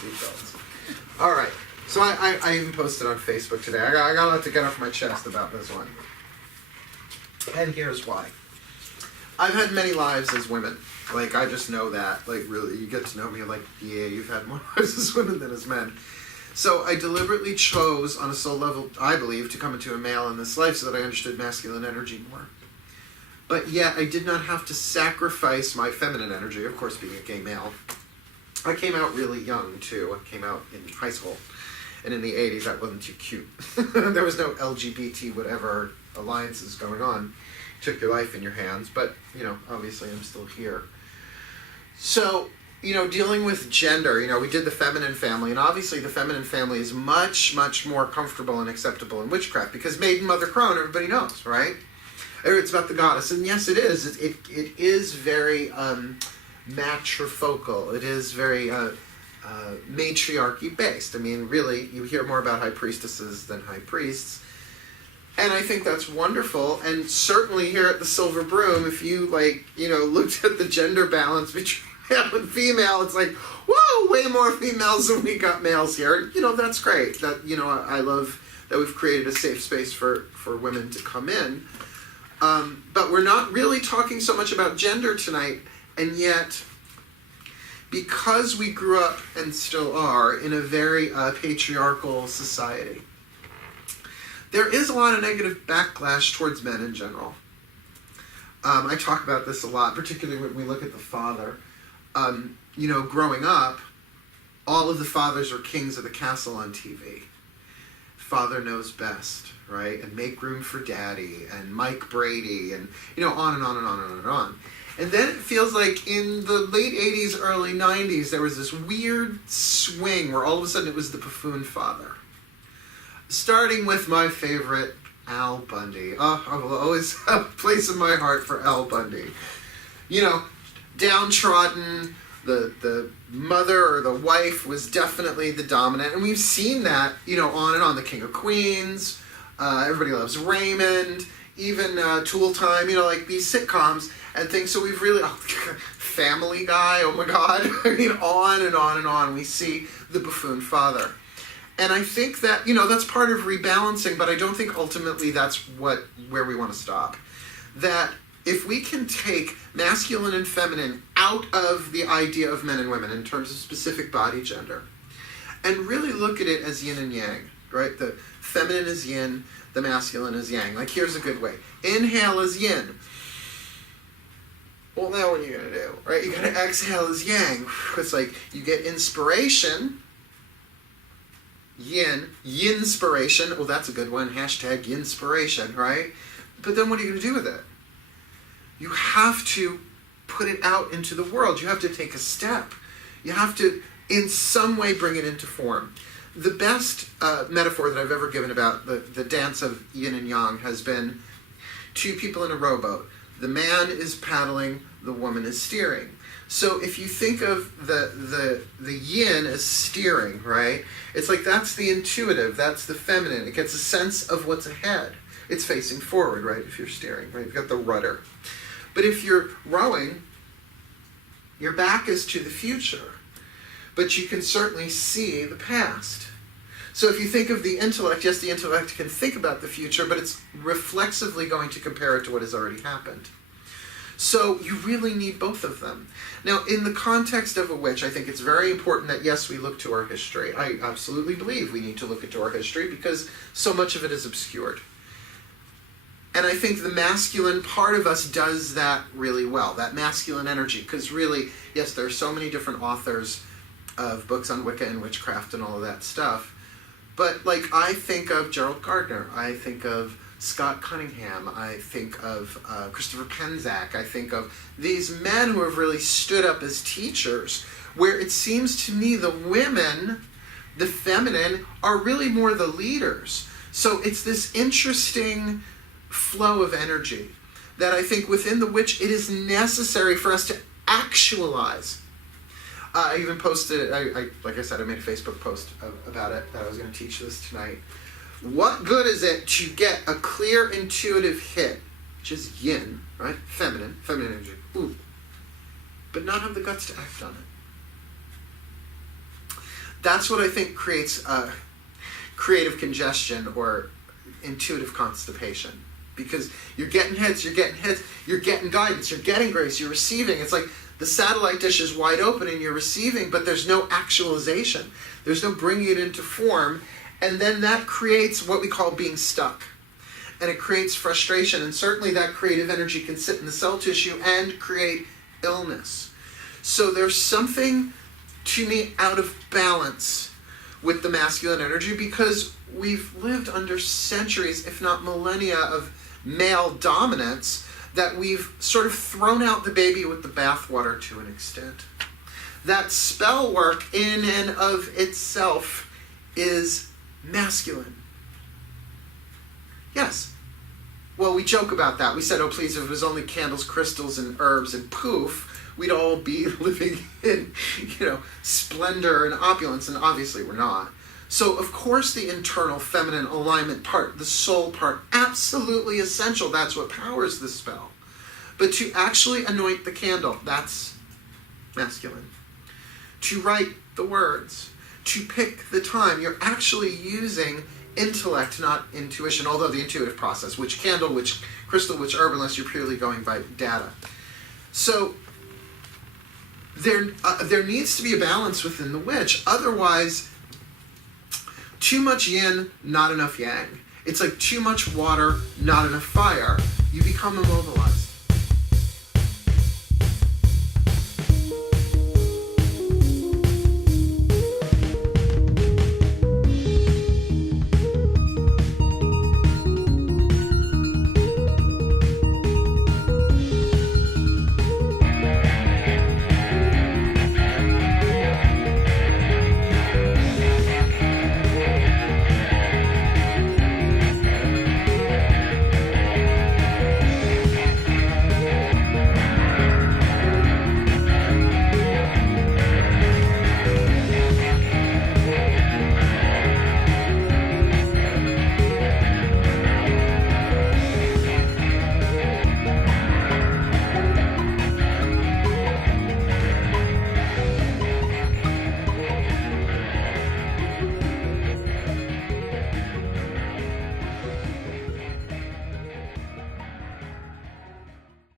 details. All right. So I even posted on Facebook today. I got a lot to get off my chest about this one. And here's why. I've had many lives as women. Like, I just know that. Like, really, you get to know me, like, yeah, you've had more lives as women than as men. So I deliberately chose, on a soul level, I believe, to come into a male in this life so that I understood masculine energy more. But yet, I did not have to sacrifice my feminine energy, of course, being a gay male. I came out really young, too. I came out in high school. And in the 80s, that wasn't too cute. There was no LGBT whatever alliances going on. You took your life in your hands. But, you know, obviously I'm still here. So, you know, dealing with gender, you know, we did the feminine family. And obviously the feminine family is much, much more comfortable and acceptable in witchcraft. Because Maiden, Mother, Crone, everybody knows, right? It's about the goddess. And yes, it is. It is very matrifocal. It is very... matriarchy based. I mean, really, you hear more about high priestesses than high priests. And I think that's wonderful. And certainly here at the Silver Broom, if you, like, you know, looked at the gender balance between male and female, it's like, whoa, way more females than we got males here. You know, that's great. That, you know, I love that we've created a safe space for women to come in. But we're not really talking so much about gender tonight, and yet... because we grew up, and still are, in a very patriarchal society, there is a lot of negative backlash towards men in general. I talk about this a lot, particularly when we look at the father. You know, growing up, all of the fathers are kings of the castle on TV. Father knows best, right? And make room for daddy, and Mike Brady, and, you know, on and on and on and on and on. And then it feels like in the late 80s, early 90s, there was this weird swing where all of a sudden it was the buffoon father. Starting with my favorite, Al Bundy. Oh, I will always have a place in my heart for Al Bundy. You know, downtrodden, the mother or the wife was definitely the dominant. And we've seen that, you know, on and on. The King of Queens, Everybody Loves Raymond, even Tool Time, you know, like these sitcoms. And things, so we've really, Family Guy, oh my God, I mean, on and on and on, we see the buffoon father. And I think that, you know, that's part of rebalancing, but I don't think ultimately that's where we want to stop. That if we can take masculine and feminine out of the idea of men and women in terms of specific body gender, and really look at it as yin and yang, right? The feminine is yin, the masculine is yang. Like, here's a good way. Inhale is yin. Well, now what are you going to do, right? You're going to exhale as yang. It's like you get inspiration, yin, yinspiration. Well, that's a good one. Hashtag yinspiration, right? But then what are you going to do with it? You have to put it out into the world. You have to take a step. You have to, in some way, bring it into form. The best metaphor that I've ever given about the dance of yin and yang has been two people in a rowboat. The man is paddling, the woman is steering. So if you think of the yin as steering, right? It's like that's the intuitive, that's the feminine. It gets a sense of what's ahead. It's facing forward, right? If you're steering, right? You've got the rudder. But if you're rowing, your back is to the future. But you can certainly see the past. So if you think of the intellect, yes, the intellect can think about the future, but it's reflexively going to compare it to what has already happened. So you really need both of them. Now, in the context of a witch, I think it's very important that, yes, we look to our history. I absolutely believe we need to look into our history because so much of it is obscured. And I think the masculine part of us does that really well, that masculine energy. Because really, yes, there are so many different authors of books on Wicca and witchcraft and all of that stuff. But, like, I think of Gerald Gardner. I think of Scott Cunningham. I think of Christopher Penczak. I think of these men who have really stood up as teachers, where it seems to me the women, the feminine, are really more the leaders. So it's this interesting flow of energy that I think within the witch it is necessary for us to actualize. I even posted, like I said, I made a Facebook post about it, that I was going to teach this tonight. What good is it to get a clear intuitive hit, which is yin, right? Feminine energy, but not have the guts to act on it? That's what I think creates creative congestion or intuitive constipation. Because you're getting hits, you're getting guidance, you're getting grace, you're receiving. It's like the satellite dish is wide open and you're receiving, but there's no actualization. There's no bringing it into form. And then that creates what we call being stuck. And it creates frustration. And certainly that creative energy can sit in the cell tissue and create illness. So there's something, to me, out of balance with the masculine energy, because we've lived under centuries, if not millennia, of male dominance, that we've sort of thrown out the baby with the bathwater to an extent. That spell work in and of itself is masculine. Yes. Well, we joke about that. We said, oh, please, if it was only candles, crystals, and herbs, and poof, we'd all be living in, splendor and opulence, and obviously we're not. So, of course, the internal feminine alignment part, the soul part, absolutely essential. That's what powers the spell. But to actually anoint the candle, that's masculine. To write the words, to pick the time, you're actually using intellect, not intuition, although the intuitive process, which candle, which crystal, which herb, unless you're purely going by data. So there needs to be a balance within the witch. Otherwise, too much yin, not enough yang. It's like too much water, not enough fire. You become immobilized.